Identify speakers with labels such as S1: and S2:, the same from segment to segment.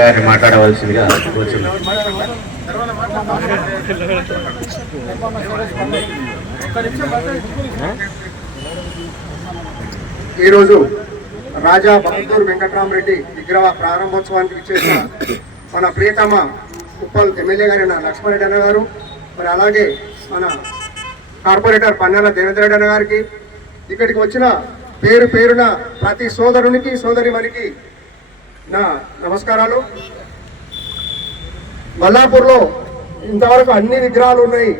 S1: గారిని మాట్లాడవలసిందిగా కోరుచున్నాం
S2: ఈరోజు రాజా బహదూర్ వెంకట్రామరెడ్డి విగ్రహ ప్రారంభోత్సవానికి ఇచ్చేసిన మన ప్రియతమ ఉప్పల్ ఎమ్మెల్యే గారైన లక్ష్మణరెడ్డి అన్న గారు మరి అలాగే మన కార్పొరేటర్ పన్నెల దేవేంద్రరెడ్డి అన్న గారికి ఇక్కడికి వచ్చిన పేరు పేరున ప్రతి సోదరునికి సోదరి మనకి నా నమస్కారాలు. మల్లాపూర్లో ఇంతవరకు అన్ని విగ్రహాలు ఉన్నాయి.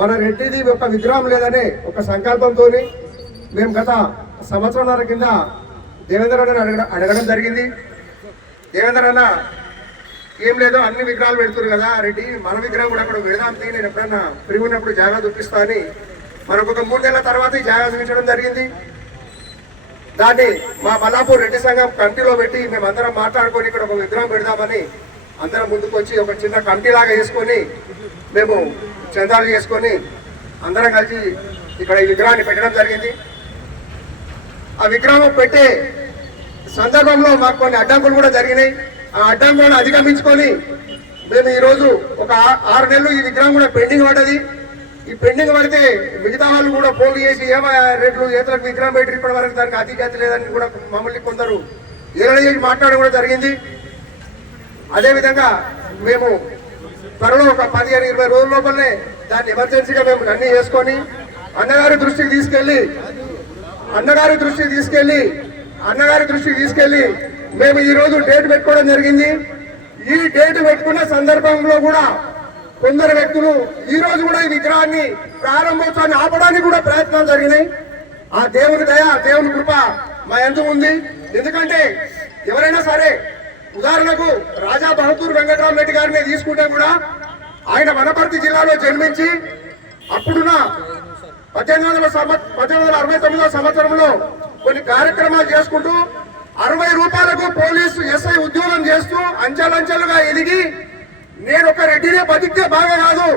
S2: మన రెడ్డిది ఒక విగ్రహం లేదనే ఒక సంకల్పంతో మేము గత సంవత్సరంన్నర కింద దేవేంద్ర అన్న అడగడం అడగడం జరిగింది. దేవేంద్ర అన్న ఏం లేదు అన్ని విగ్రహాలు పెడుతున్నారు కదా రెడ్డి. మన విగ్రహం కూడా అక్కడ పెడదాం నేను ఎప్పుడన్నా ఫ్రీ ఉన్నప్పుడు జాగా చూపిస్తా అని మనకు ఒక మూడు నెలల తర్వాత ఈ జాగా చూపించడం జరిగింది. దాన్ని మా మల్లాపూర్ రెడ్డి సంఘం కమిటీలో పెట్టి మేమందరం మాట్లాడుకొని ఇక్కడ ఒక విగ్రహం పెడదామని అందరం ముందుకు వచ్చి ఒక చిన్న కమిటీ లాగా వేసుకొని మేము చందాలు చేసుకొని అందరం కలిసి ఇక్కడ ఈ విగ్రహాన్ని పెట్టడం జరిగింది. ఆ విగ్రహం పెట్టే సందర్భంలో మాకు కొన్ని అడ్డంకులు కూడా జరిగినాయి. ఆ అడ్డంకులను అధిగమించుకొని మేము ఈరోజు ఒక ఆరు నెలలు ఈ విగ్రహం కూడా పెండింగ్ పడ్డది. ఈ పెండింగ్ పడితే మిగతా వాళ్ళు కూడా ఫోన్లు చేసి ఏమో రేట్లు చేతులకు విగ్రహం పెట్టి ఇప్పటి వరకు దానికి అతి లేదని కూడా మమ్మల్ని కొందరు ఏదైనా చేసి మాట్లాడడం కూడా జరిగింది. అదేవిధంగా మేము త్వరలో ఒక పదిహేను ఇరవై రోజుల లోపలనే దాన్ని ఎమర్జెన్సీగా మేము రన్నీ చేసుకొని అన్నగారి దృష్టికి తీసుకెళ్ళి అన్నగారి దృష్టికి తీసుకెళ్ళి అన్నగారి దృష్టికి తీసుకెళ్ళి మేము ఈరోజు డేట్ పెట్టుకోవడం జరిగింది. ఈ డేట్ పెట్టుకున్న సందర్భంలో కూడా కొందరు వ్యక్తులు ఈ రోజు కూడా ఈ విగ్రహాన్ని ప్రారంభోత్సవాన్ని ఆపడానికి కూడా ప్రయత్నాలు జరిగినాయి. ఆ దేవుని దయ దేవుని కృప మా ఎంత ఉంది. ఎందుకంటే ఎవరైనా సరే ఉదాహరణకు రాజా బహదూర్ వెంకటరామ రెడ్డి గారిని తీసుకుంటే కూడా ఆయన వనపర్తి జిల్లాలో జన్మించి అప్పుడున్న పద్దెనిమిది వందల పద్దెనిమిది వందల అరవై తొమ్మిదో సంవత్సరంలో కొన్ని కార్యక్రమాలు చేసుకుంటూ అరవై రూపాయలకు పోలీసు ఎస్ఐ ఉద్యోగం చేస్తూ అంచెలంచెలుగా ఎదిగి నేను ఒక రెడ్డినే బతికితే బాగా కాదు.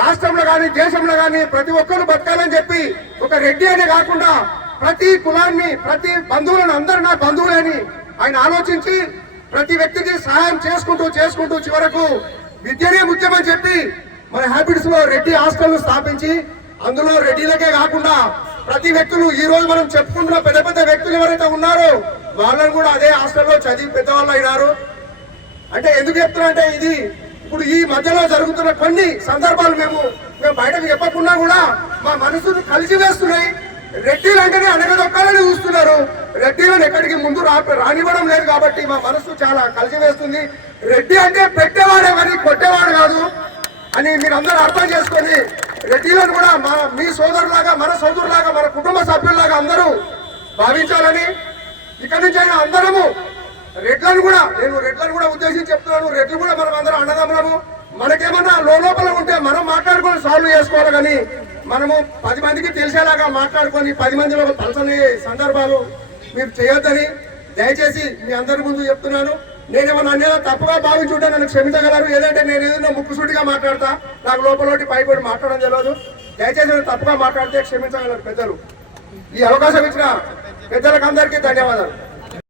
S2: రాష్ట్రంలో కానీ దేశంలో కానీ ప్రతి ఒక్కరు బతకాలని చెప్పి ఒక రెడ్డి అనే కాకుండా ప్రతి కులాన్ని ప్రతి బంధువులను అందరు నా బంధువులని ఆయన ఆలోచించి ప్రతి వ్యక్తికి సహాయం చేసుకుంటూ చేసుకుంటూ చివరకు విద్యనే ముఖ్యమని చెప్పి మన హ్యాబిట్స్లో రెడ్డి హాస్టల్ స్థాపించి అందులో రెడ్డిలకే కాకుండా ప్రతి వ్యక్తులు ఈ రోజు మనం చెప్పుకుంటున్న పెద్ద పెద్ద వ్యక్తులు ఎవరైతే ఉన్నారో వాళ్ళని కూడా అదే హాస్టల్లో చదివి పెద్దవాళ్ళు అయినారు. అంటే ఎందుకు చెప్తున్నా అంటే ఇది ఇప్పుడు ఈ మధ్యలో జరుగుతున్న కొన్ని సందర్భాలు మేము మేము బయటకు చెప్పకుండా కూడా మా మనసును కలిసి వేస్తున్నాయి. రెడ్డిలు అంటేనే అనగదొక్కాలని చూస్తున్నారు. రెడ్డిలను ఎక్కడికి ముందు రా రానివ్వడం లేదు కాబట్టి మా మనసు చాలా కలిసి వేస్తుంది. రెడ్డి అంటే పెట్టేవాడే మరి కొట్టేవాడు కాదు అని మీరందరూ అర్థం చేసుకొని రెడ్డిలను కూడా మన మీ సోదరులాగా మన సోదరులాగా మన కుటుంబ సభ్యుల్లాగా అందరూ భావించాలని ఇక్కడి నుంచి అయినా అందరము రెడ్లను కూడా నేను రెడ్లను కూడా ఉద్దేశించి చెప్తున్నాను. రెడ్లు కూడా మనం అందరం అన్నదమ్ములము. మనకేమన్నా లోపల ఉంటే మనం మాట్లాడుకొని సాల్వ్ చేసుకోవాలి కానీ మనము పది మందికి తెలిసేలాగా మాట్లాడుకొని పది మందిలో పలసని సందర్భాలు మీరు చేయొద్దని దయచేసి మీ అందరి ముందు చెప్తున్నాను. నేనేమన్నా అన్నేదో తప్పుగా భావించుంటే నన్ను క్షమించగలరు. ఏదంటే నేను ఏదైనా ముక్కుసూటిగా మాట్లాడతా నాకు లోపల పైపడి మాట్లాడడం తెలియదు దయచేసి నేను తప్పుగా మాట్లాడితే క్షమించగలరు పెద్దలు. ఈ అవకాశం ఇచ్చిన పెద్దలకు అందరికీ ధన్యవాదాలు.